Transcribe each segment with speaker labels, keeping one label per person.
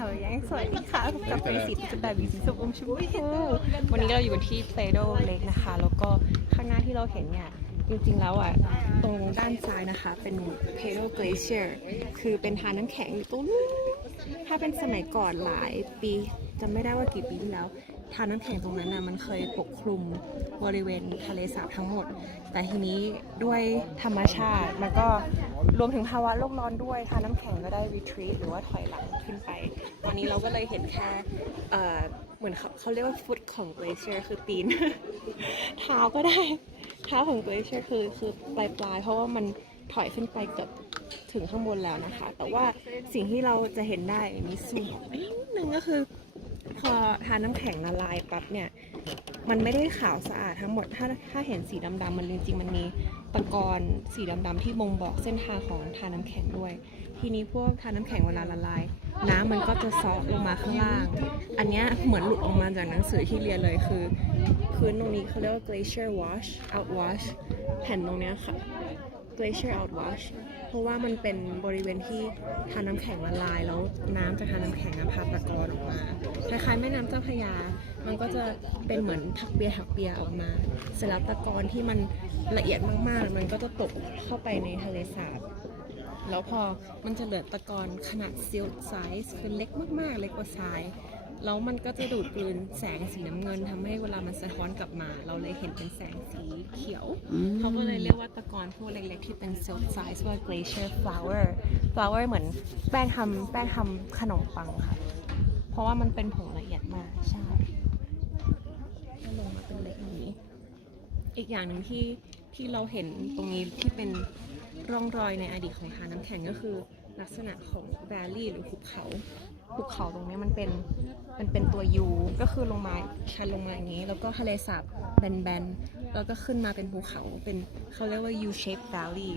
Speaker 1: สวัสดีสวัสดีค่ะพบกับเฟรสิตจุดแบบวีสีสุขอมชมพูวันนี้เราอยู่กันที่เพลโดเล็กนะคะ แล้วก็ข้างหน้าที่เราเห็นเนี่ย จริงๆแล้วอะ ตรงด้านซ้ายนะคะ เป็นเพโดเกลเชียร์คือเป็นทานน้ำแข็งอยู่ตรงนู้นถ้าเป็นสมัยก่อนหลายปีจำไม่ได้ว่ากี่ปีที่แล้ว ทานน้ำแข็งตรงนั้นน่ะมันเคยปกคลุมบริเวณทะเลสาบทั้งหมด แต่ทีนี้ด้วยธรรมชาติมันก็รวมถึงภาวะโลกร้อนด้วยทานน้ำแข็งก็ได้ retreat หรือว่าถอยหลังขึ้นไป ตอนนี้เราก็เลยเห็นแค่เอ่อเหมือนเขาเขาเรียกว่าฟุตของ glacier คือตีน เท้าก็ได้ เท้าของ glacier คือคือปลายปลายๆเพราะว่ามันถอยขึ้นไปเกือบถึงข้างบนแล้วนะคะ แต่ว่าสิ่งที่เราจะเห็นได้มีสูงนิดนึงก็คือ พอทานน้ำแข็งละลายปั๊บเนี่ย มันไม่ได้ขาวสะอาดทั้งหมด ถ้าถ้าเห็นสีดำๆมันจริงๆ มันมีตะกอนสีดำๆที่บ่งบอกเส้นทางของทานน้ำแข็งด้วย ทีนี้พวกทานน้ำแข็งเวลาละลาย น้ำมันก็จะซอกลงมาข้างล่าง อันเนี้ยเหมือนหลุดออกมาจากหนังสือที่เรียนเลยคือพื้นตรงนี้เขาเรียกว่า glacier wash out wash แผ่นตรงเนี้ยค่ะ glacier out wash เพราะว่ามันเป็นบริเวณที่ทาน้ำแข็งละลาย แล้วน้ำจากทาน้ำแข็งอะพาตะกอนออกมาคล้ายๆแม่น้ำเจ้าพระยา มันก็จะเป็นเหมือนถักเบียร์ถักเบียร์ออกมา เสร็จแล้วตะกอนที่มันละเอียดมากๆ มันก็จะตกเข้าไปในทะเลสาบแล้วพอมันจะเหลือตะกอนขนาดซิลไซส์คือเล็กมากๆ เล็กกว่าทราย แล้วมันก็จะดูดกลืนแสงสีน้ำเงินทำให้เวลามันสะท้อนกลับมา เราเลยเห็นเป็นแสงสีเขียว เขาก็เลยเรียกว่าตะกอนพวกเล็กๆที่เป็น silk size ว่า glacier flower flower เหมือนแป้งทำแป้งทำขนมปังค่ะ เพราะว่ามันเป็นผงละเอียดมากใช่ก็ลงมาเป็นเล็กอย่างนี้ อีกอย่างหนึ่งที่ที่เราเห็นตรงนี้ที่เป็นร่องรอยในอดีตของทานน้ำแข็งก็คือ ลักษณะของ valley หรือภูเขาภูเขาตรงนี้มันเป็นมันเป็นตัว U ก็คือลงมาชันลงมาอย่างนี้ แล้วก็ทะเลสาบแบนๆแล้วก็ขึ้นมาเป็นภูเขาเป็นเขาเรียกว่า U shape valley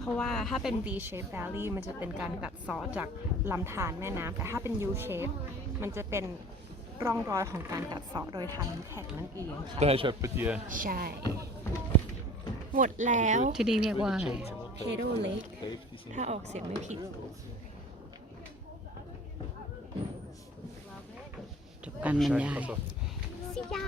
Speaker 1: เพราะว่าถ้าเป็น V shape valley มันจะเป็นการกัดเซอจากลำธารแม่น้ำแต่ถ้าเป็น U shape มันจะเป็นร่องรอยของการกัดเซาะโดยทานน้ำแข็งนั่นเองค่ะ
Speaker 2: Daar köper de
Speaker 1: ใช่ หมดแล้ว
Speaker 3: ที่นี่เรียกว่าอะไร
Speaker 1: Pedal Lake ถ้าออกเสียงไม่ผิด
Speaker 3: จบการบรรยาย
Speaker 2: Alltså,
Speaker 1: สิยา